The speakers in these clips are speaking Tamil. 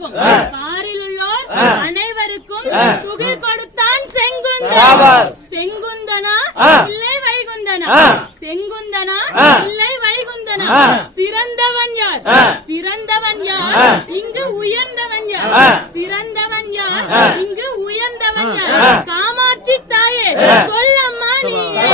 அனைவருக்கும் பாரில் உள்ளோர் அனைவருக்கும் துகில் கொடுத்தான் செங்குந்தன். செங்குந்தனா இல்லை வைகுந்தனா? செங்குந்தனா இல்லை வைகுந்தனா? சிறந்தவன் யார்? சிறந்தவன் யார்? இங்கு உயர்ந்தவன் யார்? சிறந்தவன் யார்? இங்கு உயர்ந்தவன் யார்? காமாட்சி தாயே சொல்லம்மா நீயே.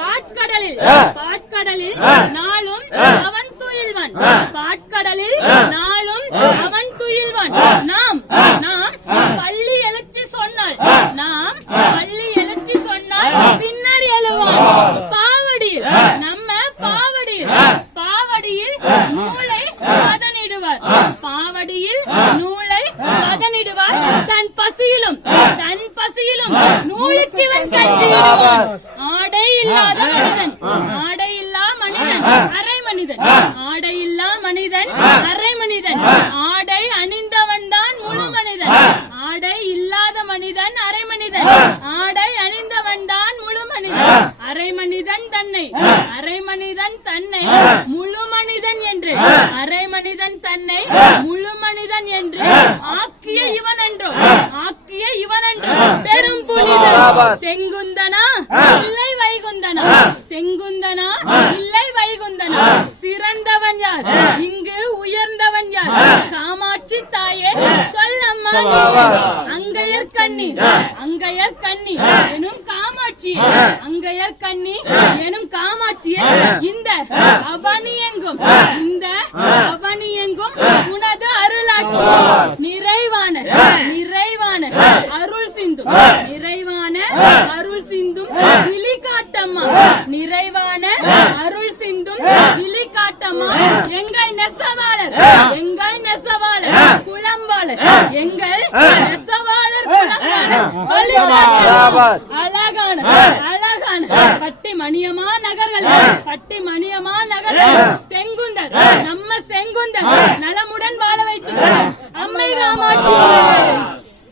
பாட்கடலில் பாட்கடலில் நாளும் அவன் துயில்வான். பாட்கடலில் நாளும் அவன் துயில்வான். நாம் நாம் பள்ளி எழுச்சி சொன்னால் நாம் பள்ளி எழுச்சி சொன்னால் பின்னர் எழுவான். பாவடியில் நம்ம பாவடியில் பாவடியில் நூலை பதனிடுவார். பாவடியில் நூலை பதனிடுவார். தன் பசியிலும் நூலுக்கு இவன் கஞ்சியிடுவான். ஆடை இல்லாத மனிதன் ஆடை இல்லா மனிதன் அரை மனிதன். ஆடை இல்லா மனிதன் அரை மனிதன். ஆடை அணிந்தவன் தான் முழு மனிதன். ஆடை இல்லாத மனிதன் அரை மனிதன். ஆடை அணிந்தவன் தான் முழு மனிதன். அரை மனிதன் தன்னை முழு மனிதன் என்று அரை மனிதன் தன்னை முழு மனிதன் என்று ஆக்கிய இவன் என்றோ பெரும் புனிதன். செங்குந்தனா இல்லை வைகுந்தனா? செங்குந்தனா இல்லை வைகுந்தனா? சிறந்தவன் யார்? இங்கு உயர்ந்தவன் யார்? காமாட்சி தாயே சொல்லம்மா. அங்கையர் கண்ணி எனும் காமாட்சியே, அங்கையர் கண்ணி எனும் காமாட்சியே, இந்த அவனியெங்கும் உனது அருளாட்சி நிறைவான அருள் சிந்தும் விழி காட்டம்மா. நிறைவான அருள் சிந்தும் விழி காட்டம்மா. எங்கள் நெசவாளர் குளம்பாளர் எங்கள் நெசவாளர் குளம்பாளர் அழகான கட்டி மணியமா நகர்கள் செங்குந்தர் நம்ம செங்குந்தர் நலமுடன் வாழ வைத்து அம்மை காமாட்சி.